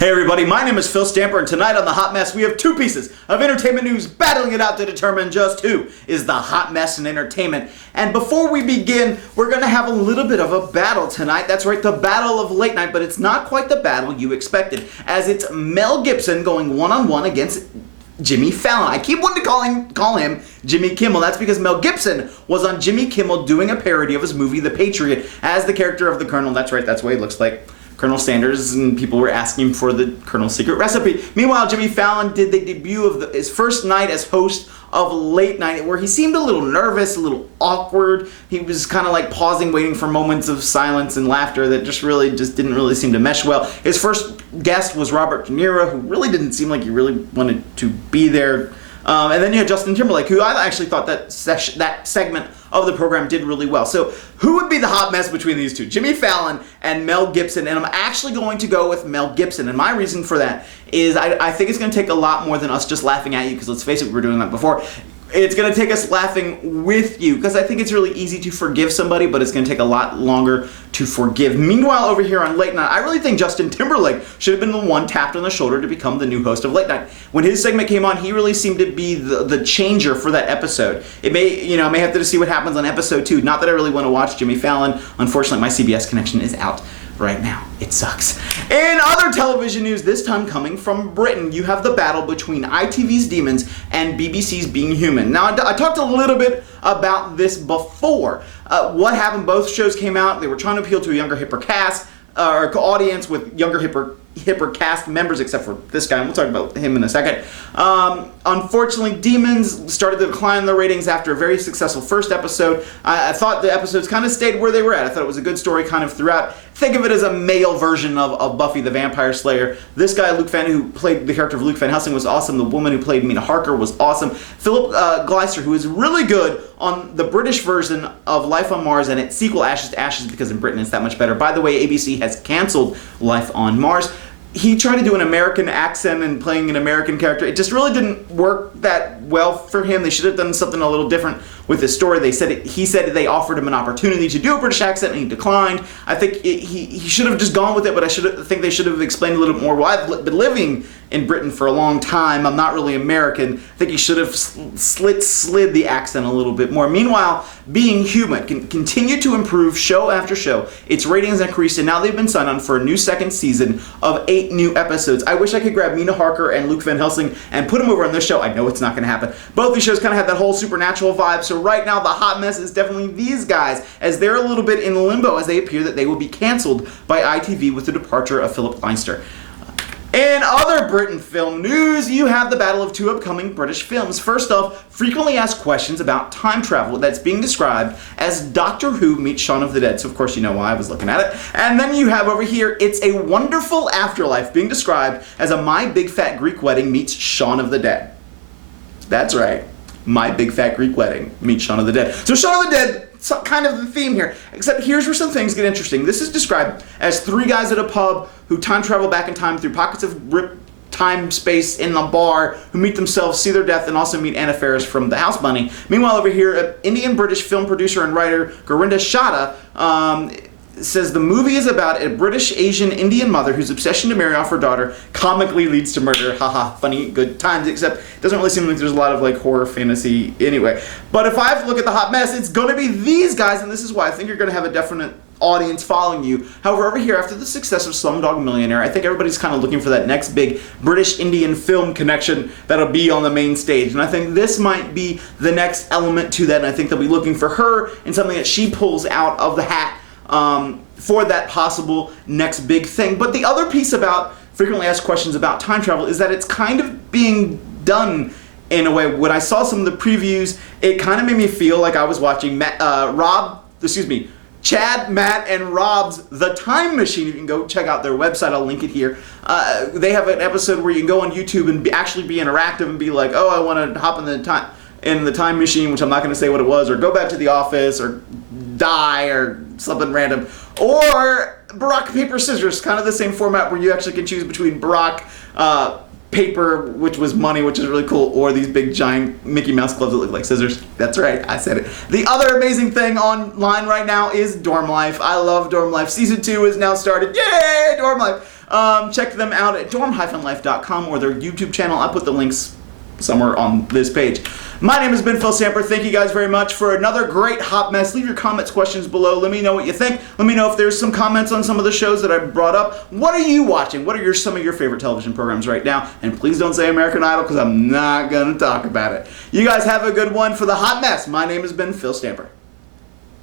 Hey everybody, my name is Phil Stamper, and tonight on The Hot Mess we have two pieces of entertainment news battling it out to determine just who is the hot mess in entertainment. And before we begin, we're going to have a little bit of a battle tonight. That's right, the battle of late night, but it's not quite the battle you expected, as it's Mel Gibson going one-on-one against Jimmy Fallon. I keep wanting to call him Jimmy Kimmel. That's because Mel Gibson was on Jimmy Kimmel doing a parody of his movie The Patriot as the character of the Colonel. That's right, that's what he looks like. Colonel Sanders, and people were asking for the Colonel's secret recipe. Meanwhile, Jimmy Fallon did the debut of his first night as host of Late Night, where he seemed a little nervous, a little awkward. He was kind of like pausing, waiting for moments of silence and laughter that just didn't really seem to mesh well. His first guest was Robert De Niro, who really didn't seem like he really wanted to be there. And then you had Justin Timberlake, who I actually thought that segment of the program did really well. So who would be the hot mess between these two? Jimmy Fallon and Mel Gibson. And I'm actually going to go with Mel Gibson. And my reason for that is I think it's going to take a lot more than us just laughing at you, because let's face it, we were doing that before. It's going to take us laughing with you, because I think it's really easy to forgive somebody, but it's going to take a lot longer to forgive. Meanwhile, over here on Late Night, I really think Justin Timberlake should have been the one tapped on the shoulder to become the new host of Late Night. When his segment came on, he really seemed to be the changer for that episode. It may have to see what happens on episode 2. Not that I really want to watch Jimmy Fallon. Unfortunately, my CBS connection is out right now. It sucks. In other television news, this time coming from Britain, you have the battle between ITV's Demons and BBC's Being Human. Now, I talked a little bit about this before. What happened? Both shows came out. They were trying to appeal to a younger, hipper cast, or audience with younger, hipper cast members, except for this guy, and we'll talk about him in a second. Unfortunately, Demons started to decline in the ratings after a very successful first episode. I thought the episodes kind of stayed where they were at. I thought it was a good story kind of throughout. Think of it as a male version of Buffy the Vampire Slayer. This guy, Luke Van, who played the character of Luke Van Helsing, was awesome. The woman who played Mina Harker was awesome. Philip Gleiser, who is really good on the British version of Life on Mars and its sequel, Ashes to Ashes, because in Britain it's that much better. By the way, ABC has canceled Life on Mars. He tried to do an American accent and playing an American character. It just really didn't work that well for him. They should have done something a little different with his story. He said they offered him an opportunity to do a British accent and he declined. I think he should have just gone with it, but I think they should have explained a little bit more. Well, I've been living in Britain for a long time. I'm not really American. I think he should have slid the accent a little bit more. Meanwhile, Being Human can continue to improve show after show. Its ratings increased, and now they've been signed on for a new second season of 8 new episodes. I wish I could grab Mina Harker and Luke Van Helsing and put them over on this show. I know it's not going to happen. Both these shows kind of have that whole supernatural vibe, so right now the hot mess is definitely these guys, as they're a little bit in limbo as they appear that they will be canceled by ITV with the departure of Philip Leinster. In other Britain film news, you have the battle of 2 upcoming British films. First off, frequently asked questions about time travel that's being described as Doctor Who meets Shaun of the Dead. So of course you know why I was looking at it. And then you have over here, It's a Wonderful Afterlife being described as a My Big Fat Greek Wedding meets Shaun of the Dead. That's right. My Big Fat Greek Wedding meets Shaun of the Dead. So Shaun of the Dead, kind of the theme here, except here's where some things get interesting. This is described as 3 guys at a pub who time travel back in time through pockets of ripped time space in the bar, who meet themselves, see their death, and also meet Anna Faris from The House Bunny. Meanwhile, over here, Indian-British film producer and writer Gurinder Shada says the movie is about a British Asian Indian mother whose obsession to marry off her daughter comically leads to murder. Haha, funny, good times, except it doesn't really seem like there's a lot of like horror fantasy anyway. But if I have to look at the hot mess, it's going to be these guys, and this is why I think you're going to have a definite audience following you. However, over here, after the success of Slumdog Millionaire, I think everybody's kind of looking for that next big British-Indian film connection that'll be on the main stage. And I think this might be the next element to that, and I think they'll be looking for her and something that she pulls out of the hat for that possible next big thing. But the other piece about frequently asked questions about time travel is that it's kind of being done in a way. When I saw some of the previews, it kind of made me feel like I was watching Chad, Matt, and Rob's The Time Machine. You can go check out their website. I'll link it here. They have an episode where you can go on YouTube and actually be interactive and be like, oh, I want to hop in the time machine, which I'm not going to say what it was, or go back to the office, or die, or something random. Or Barack, paper, scissors, kind of the same format where you actually can choose between Barack, paper, which was money, which is really cool, or these big giant Mickey Mouse gloves that look like scissors. That's right, I said it. The other amazing thing online right now is Dorm Life. I love Dorm Life. Season 2 is now started. Yay, Dorm Life. Check them out at dorm-life.com or their YouTube channel. I put the links somewhere on this page. My name has been Phil Stamper. Thank you guys very much for another great hot mess. Leave your comments, questions below. Let me know what you think. Let me know if there's some comments on some of the shows that I brought up. What are you watching? What are some of your favorite television programs right now? And please don't say American Idol because I'm not going to talk about it. You guys have a good one for the hot mess. My name has been Phil Stamper.